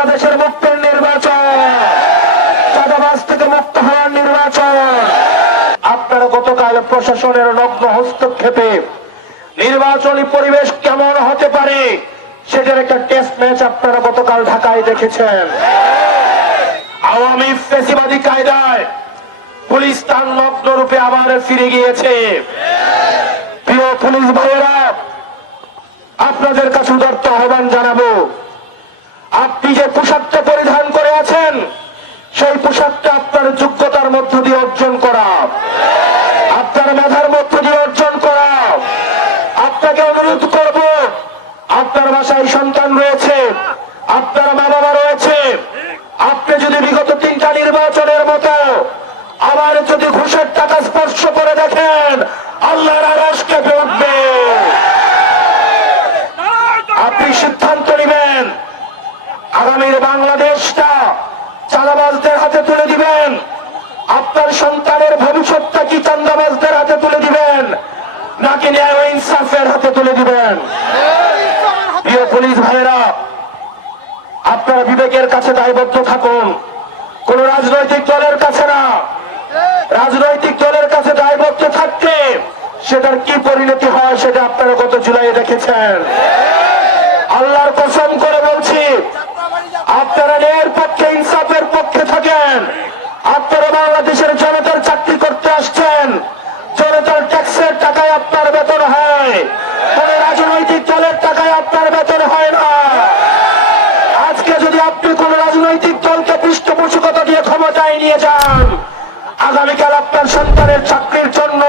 বাংলাদেশের মুক্তের নির্বাচন। চাঁদাবাজ থেকে মুক্ত হওয়ার নির্বাচন। আপনারা গতকাল প্রশাসনের নগ্ন হস্তক্ষেপে নির্বাচনী পরিবেশ কেমন হতে পারে সেটার একটা টেস্ট ম্যাচ আপনারা গতকাল ঢাকায় দেখেছেন। আওয়ামী ফেসিবাদী কায়দায় পুলিশ তার নগ্ন রূপে আবার ফিরে গিয়েছে। প্রিয় পুলিশ ভাইয়েরা, আপনাদের কাছে উদার্ত আহ্বান জানাব আপনি যে পোশাকটা পরিধান করে আছেন, সেই পোশাকটা আপনার যোগ্যতার মধ্য দিয়ে অর্জন করা। আপনার মেধার মধ্য দিয়ে অর্জন করা। আপনাকে অনুরোধ করব, আপনার বাসায় সন্তান রয়েছে, আপনার মা বাবা রয়েছে, আপনি যদি বিগত তিনটা নির্বাচনের মতো আবার যদি ঘুষের টাকা স্পর্শ করে দেখেন আগামীর বাংলাদেশটা চাঁদাবাজদের হাতে তুলে দিবেন। আপনার সন্তানের ভবিষ্যৎটা কি চান্দাবাজদের হাতে তুলে দিবেন? নাকি ন্যায় ও ইনসাফের হাতে তুলে দিবেন? প্রিয় পুলিশ ভাইয়েরা, আপনারা বিবেকের কাছে দায়বদ্ধ থাকুন। কোন রাজনৈতিক দলের কাছে না। রাজনৈতিক দলের কাছে দায়বদ্ধ থাকতে সেটার কি পরিণতি হয় সেটা আপনারা গত জুলাইয়ে দেখেছেন। আপনারা বাংলাদেশের জনতার চাকরি করতে আসছেন। জনতার ট্যাক্সের টাকায় আপনার বেতন হয়। কোন রাজনৈতিক দলের টাকায় আপনার বেতন হয় না। আজকে যদি আপনি কোন রাজনৈতিক দলকে পৃষ্ঠপোষকতা দিয়ে ক্ষমতায় নিয়ে যান, আগামীকাল আপনার সন্তানের চাকরির জন্য